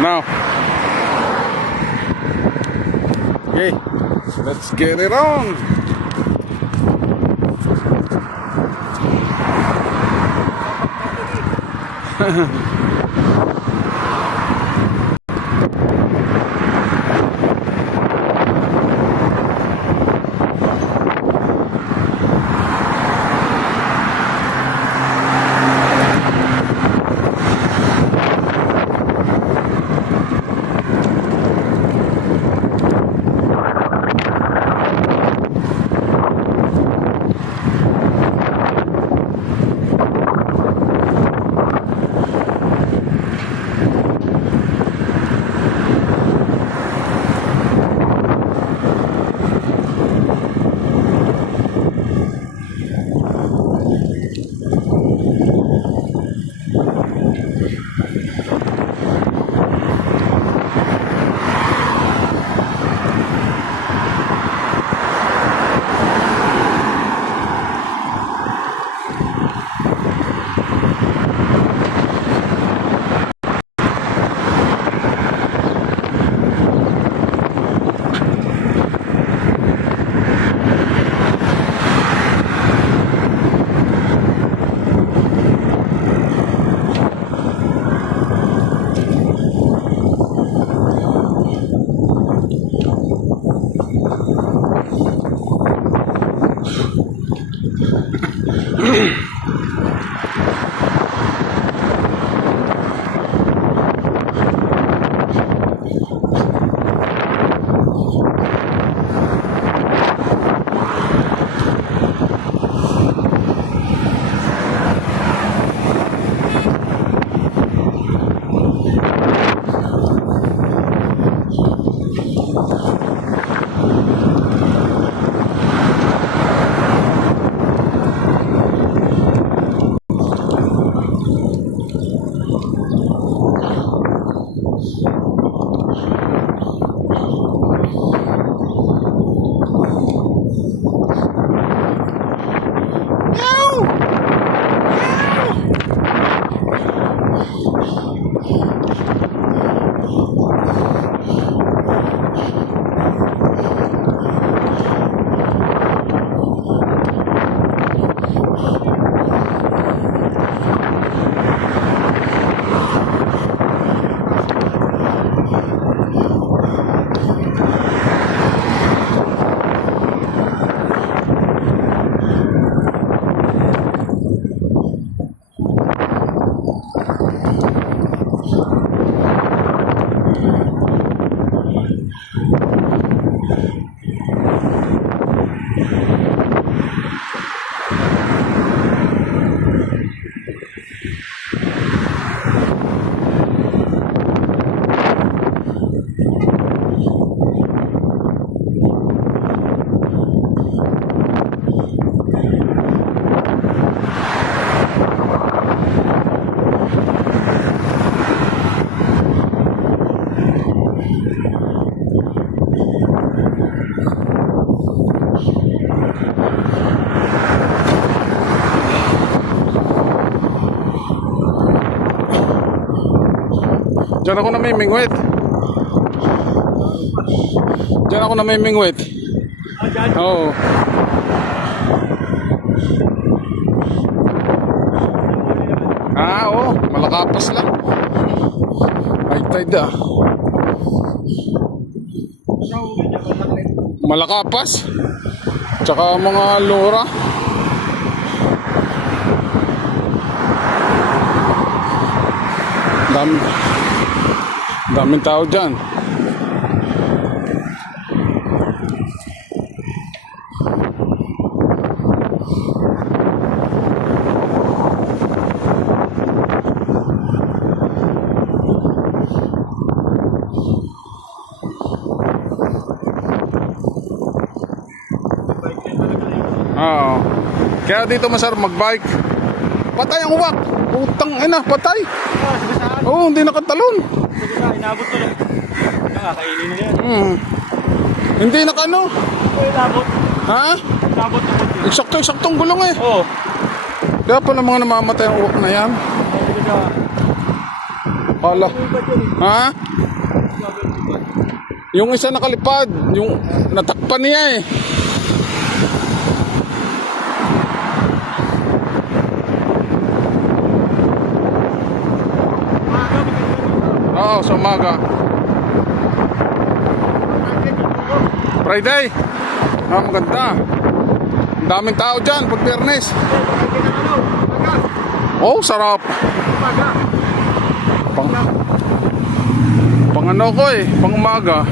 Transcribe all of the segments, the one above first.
Now. Okay, let's get it on. Diyan ako namimingwit. Diyan ako namimingwit. Oo. Oo. Malakapas lang. High tide ah. Malakapas. Tsaka mga lora. Daming tao dyan. Oo. Kaya dito masarap magbike. Patay ang uwak. Utang ina, patay. Oo, hindi nakatalon. Inabot ko lang. Nakakainin na yan. Hindi nakano. Inabot. Ha? Inabot na po. Eksakto-eksaktong gulong eh. Oo. Kaya pala mga namamatay ang uwak na yan. Kala. Ha? Yung isa nakalipad, yung natakpan niya eh. Oo, sa umaga. Friday. Ah, maganda. Ang daming tao dyan pag Biyernes. Oh, sarap. Pang ano ko eh, pang umaga.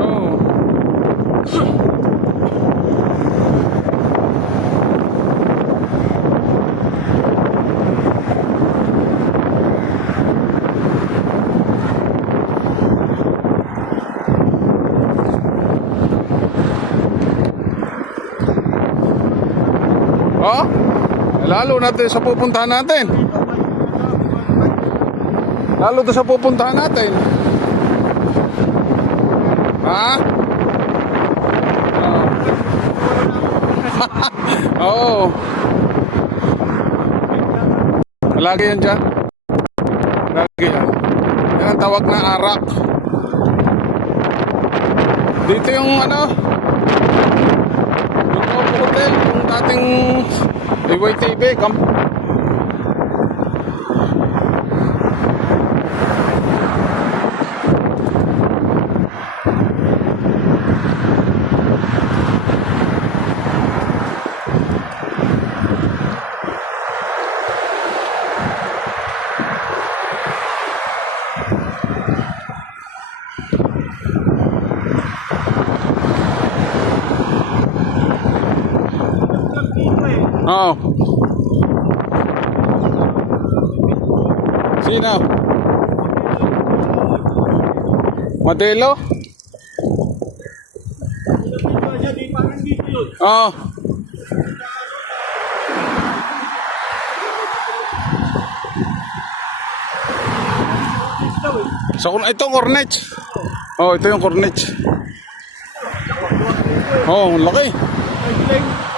Oh. Oh, lalo natin sa pupuntahan natin. Lalo doon sa pupuntahan natin. Ha? Oo. Lagi yan dyan. Lagi yan. Yan ang tawag na arak. Dito yung ano, yung hotel, yung dating YTV camp. Oo. Sino? Modelo? Oo. So, ito Cornets. Oh, ito yung Cornets. Oh, laki.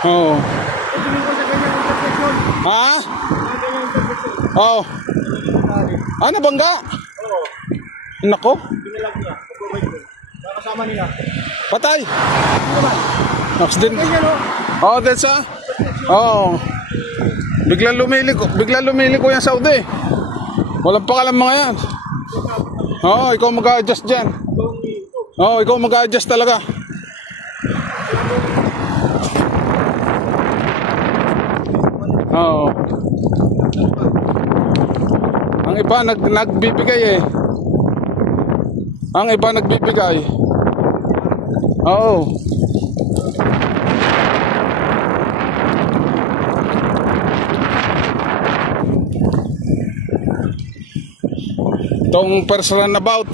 Oh. Ha? Oh. Ano bangga? Nako. Kasama nila. Patay. Accident. Oh, that's oh. Biglang lumili ko yung Saudi. Walang pakalam mga yan. Oh, ikaw mag-a-adjust dyan. Oh, ikaw mag-a-adjust talaga. Oo. Ang iba nagbibigay eh. Ang iba nagbibigay. Oo. Itong first runabout.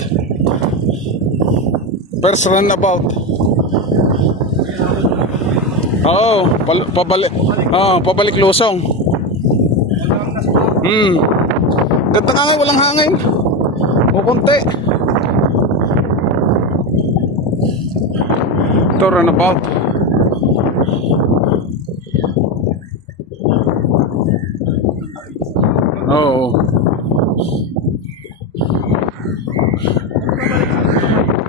First runabout. Oo, pabalik. Pabalik Lusong. Ganda nga ngayon, walang hangin. O konti. Ito, runabout. Oo.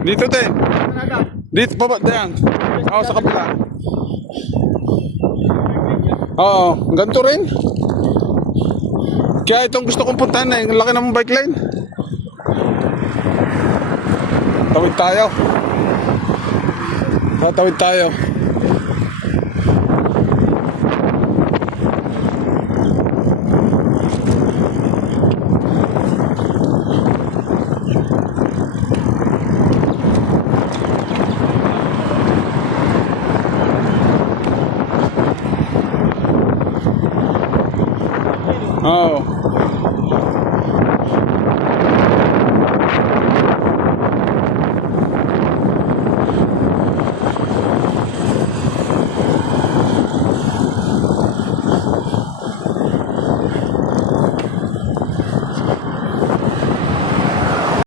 Dito din. Dito pa ba? Diyan. Oo, sa kabila. Oo, ganito rin. Kaya itong gusto kong puntahan na yung laki ng bike lane. Tawid tayo. Tatawid tayo.